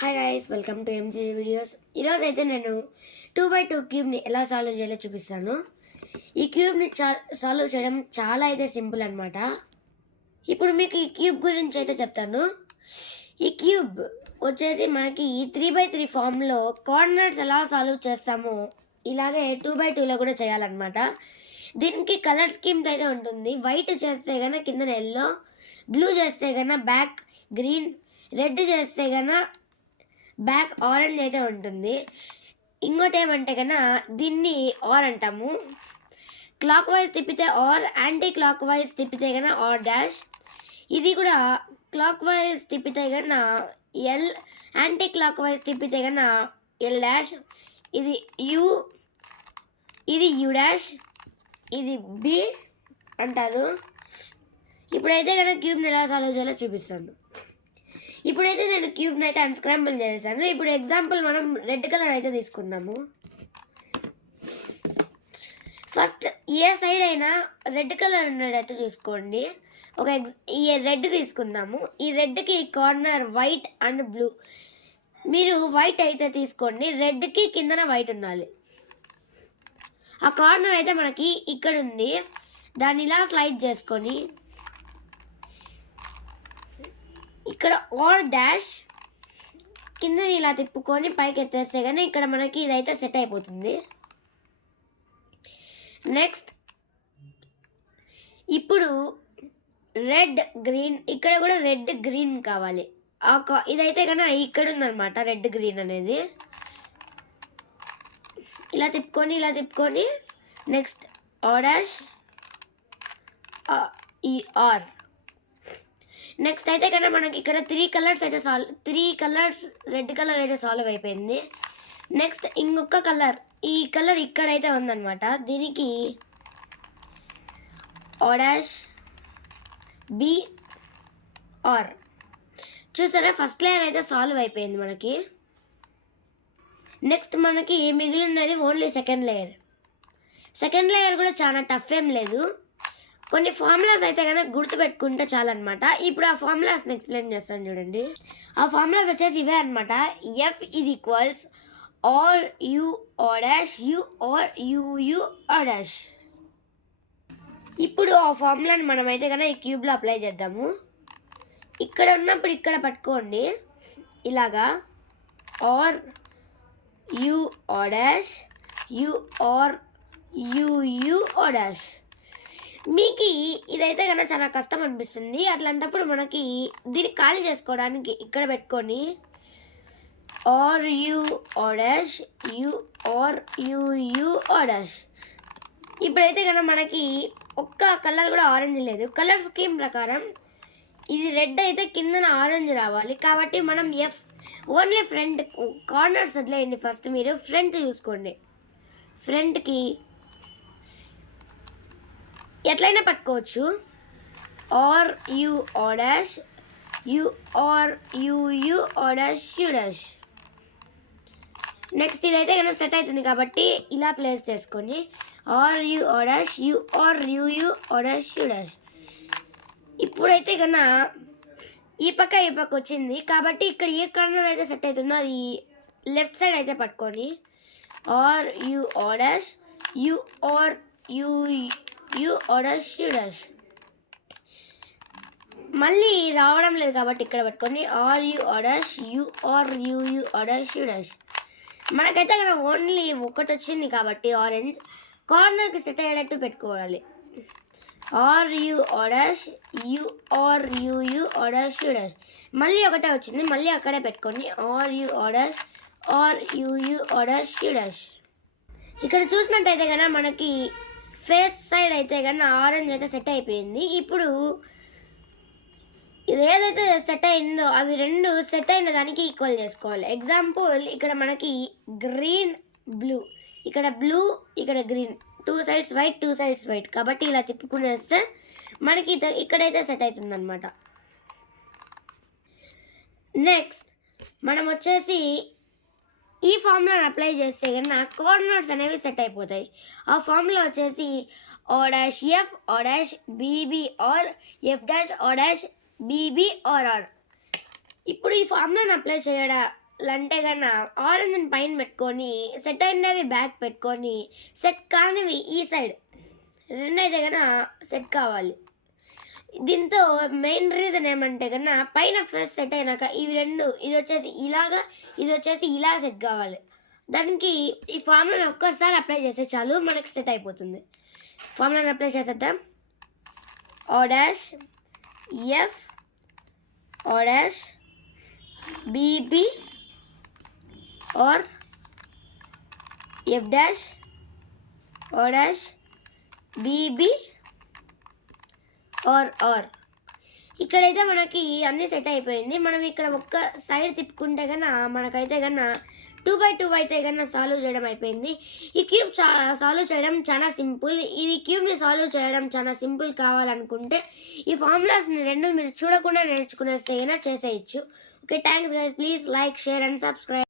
Hi guys, welcome to MG videos. ఈరోజు అయితే నేను 2x2 క్యూబ్ని ఎలా సాల్వ్ చేయాలో చూపిస్తాను. ఈ క్యూబ్ని సాల్వ్ చేయడం చాలా అయితే సింపుల్ అనమాట. ఇప్పుడు మీకు ఈ క్యూబ్ గురించి అయితే చెప్తాను. ఈ క్యూబ్ వచ్చేసి మనకి 3x3 ఫామ్లో కార్నర్స్ ఎలా సాల్వ్ చేస్తామో ఇలాగే 2x2లో కూడా చేయాలన్నమాట. దీనికి కలర్ స్కీమ్స్ అయితే ఉంటుంది. వైట్ చేస్తే కన్నా కింద ఎల్లో, బ్లూ చేస్తే కన్నా బ్యాక్ గ్రీన్, రెడ్ చేస్తే కన్నా బ్యాక్ ఆరెంజ్ అయితే ఉంటుంది. ఇంకోటి ఏమంటే కన్నా దీన్ని ఆర్ అంటాము. క్లాక్ వైజ్ తిప్పితే ఆర్, యాంటీ క్లాక్ వైజ్ తిప్పితే కన్నా ఆర్ డాష్. ఇది కూడా క్లాక్ వైజ్ తిప్పితే కన్నా ఎల్, యాంటీ క్లాక్ వైజ్ తిప్పితే కన్నా ఎల్ డాష్. ఇది యూ, ఇది యూ డాష్, ఇది బి అంటారు. ఇప్పుడైతే కన్నా క్యూబ్ని ఎలా సాల్వ్ చేయాలో చూపిస్తాను. ఇప్పుడైతే నేను క్యూబ్ని అయితే అన్స్క్రాంబుల్ చేశాను. ఇప్పుడు ఎగ్జాంపుల్ మనం రెడ్ కలర్ అయితే తీసుకుందాము. ఫస్ట్ ఏ సైడ్ అయినా రెడ్ కలర్ ఉన్నట్టయితే చూసుకోండి. ఈ రెడ్ తీసుకుందాము. ఈ రెడ్కి కార్నర్ వైట్ అండ్ బ్లూ. మీరు వైట్ అయితే తీసుకోండి, రెడ్కి కిందన వైట్ ఉండాలి. ఆ కార్నర్ అయితే మనకి ఇక్కడ ఉంది. దాన్ని ఇలా స్లైడ్ చేసుకొని ఇక్కడ ఆర్ డాష్ కింద ఇలా తిప్పుకొని పైకి ఎత్తేస్తే కానీ ఇక్కడ మనకి ఇదైతే సెట్ అయిపోతుంది. నెక్స్ట్ ఇప్పుడు రెడ్ గ్రీన్, ఇక్కడ కూడా రెడ్ గ్రీన్ కావాలి. ఇదైతే కన్నా ఇక్కడ ఉందన్నమాట రెడ్ గ్రీన్ అనేది. ఇలా తిప్పుకొని నెక్స్ట్ ఆర్ డాష్ ఈ ఆర్. నెక్స్ట్ అయితే కన్నా మనకి ఇక్కడ 3 కలర్స్ రెడ్ కలర్ అయితే సాల్వ్ అయిపోయింది. నెక్స్ట్ ఇంకొక కలర్, ఈ కలర్ ఇక్కడైతే ఉందన్నమాట. దీనికి ఆర్ డాష్ బి ఆర్. చూసారా, ఫస్ట్ లేయర్ అయితే సాల్వ్ అయిపోయింది మనకి. నెక్స్ట్ మనకి మిగిలినది only second layer. Second layer కూడా చాలా టఫ్ ఏం లేదు. కొన్ని ఫార్ములాస్ అయితే కనుక గుర్తుపెట్టుకుంటే చాలన్నమాట. ఇప్పుడు ఆ ఫార్ములాస్ని ఎక్స్ప్లెయిన్ చేస్తాను చూడండి. ఆ ఫార్ములాస్ వచ్చేసి ఇవే అనమాట. F is equals R U R dash, U R U R dash. ఇప్పుడు ఆ ఫార్ములాని మనమైతే కనుక ఈ క్యూబ్లో అప్లై చేద్దాము. ఇక్కడ ఉన్నప్పుడు ఇక్కడ పట్టుకోండి ఇలాగా, R U R dash, U R U R dash. మీకు ఇదైతే కన్నా చాలా కష్టం అనిపిస్తుంది. అట్లాంటప్పుడు మనకి దీన్ని ఖాళీ చేసుకోవడానికి ఇక్కడ పెట్టుకొని R U R dash, U R U R dash. ఇప్పుడైతే కన్నా మనకి ఒక్క కలర్ కూడా ఆరెంజ్ లేదు. కలర్ స్కీమ్ ప్రకారం ఇది రెడ్ అయితే కిందన ఆరెంజ్ రావాలి. కాబట్టి మనం ఎఫ్ ఓన్లీ ఫ్రంట్ కార్నర్స్ వదిలేయండి. ఫస్ట్ మీరు ఫ్రంట్ చూసుకోండి. ఫ్రంట్కి ఎట్లయినా పట్టుకోవచ్చు. R U R dash, U R U R dash U dash. Next ఇదైతే కనుక సెట్ అవుతుంది కాబట్టి ఇలా ప్లేస్ చేసుకొని R U R dash, U R U R dash U dash. ఇప్పుడైతే కన్నా ఈ పక్క వచ్చింది కాబట్టి ఇక్కడ ఏ కార్నర్ అయితే సెట్ అవుతుందో అది లెఫ్ట్ సైడ్ అయితే పట్టుకొని R U R dash, U R U R dash U dash. మళ్ళీ రావడం లేదు కాబట్టి ఇక్కడ పట్టుకొని R U R dash, U R U R dash U dash. మనకైతే అక్కడ ఓన్లీ ఒకటి వచ్చింది కాబట్టి ఆరెంజ్ కార్నర్కి సెట్ అయ్యేటట్టు పెట్టుకోవాలి. R U R dash, U R U R dash U dash. మళ్ళీ ఒకటే వచ్చింది, మళ్ళీ అక్కడే పెట్టుకొని R U R dash, R U R dash U dash. ఇక్కడ చూసినట్టయితే కన్నా మనకి ఫేస్ సైడ్ అయితే కన్నా ఆరెంజ్ అయితే సెట్ అయిపోయింది. ఇప్పుడు ఇది ఏదైతే సెట్ అయిందో అవి రెండు సెట్ అయిన దానికి ఈక్వల్ చేసుకోవాలి. ఎగ్జాంపుల్ ఇక్కడ మనకి గ్రీన్ బ్లూ, ఇక్కడ బ్లూ ఇక్కడ green, 2 sides white 2 sides white కాబట్టి ఇలా తిప్పుకునేస్తే మనకి ఇక్కడైతే సెట్ అవుతుంది అనమాట. నెక్స్ట్ మనం వచ్చేసి ఈ ఫార్ములాని అప్లై చేస్తే కన్నా కార్నర్స్ అనేవి సెట్ అయిపోతాయి. ఆ ఫార్ములా వచ్చేసి R dash F R dash B B R F dash R dash B B R R. ఇప్పుడు ఈ ఫార్ములాని అప్లై అంటే కన్నా ఆరెంజ్ పైన పెట్టుకొని సెట్ అయినవి బ్యాక్ పెట్టుకొని సెట్ కానివి ఈ సైడ్ రెండైతే కన్నా సెట్ కావాలి. దీంతో మెయిన్ రీజన్ ఏమంటే కన్నా పైన ఫస్ట్ సెట్ అయినాక ఇవి రెండు ఇది వచ్చేసి ఇలాగా ఇది వచ్చేసి ఇలా సెట్ కావాలి. దానికి ఈ ఫార్ములాని ఒక్కసారి అప్లై చేస్తే చాలు మనకి సెట్ అయిపోతుంది. ఫార్ములాని అప్లై చేసేద్దాం. O dash F O dash BB or F dash O dash BB or ఇక్కడైతే మనకి అన్నీ సెట్ అయిపోయింది. మనం ఇక్కడ ఒక్క సైడ్ తిప్పుకుంటే కన్నా మనకైతే కన్నా 2x2 అయితే కన్నా సాల్వ్ చేయడం అయిపోయింది. ఈ క్యూబ్ సాల్వ్ చేయడం చాలా సింపుల్. ఈ క్యూబ్ని సాల్వ్ చేయడం చాలా సింపుల్ కావాలనుకుంటే ఈ ఫార్ములాస్ని రెండు మీరు చూడకుండా నేర్చుకునేస్తే అయినా చేసేయచ్చు. Okay, thanks guys. Please like, share and subscribe.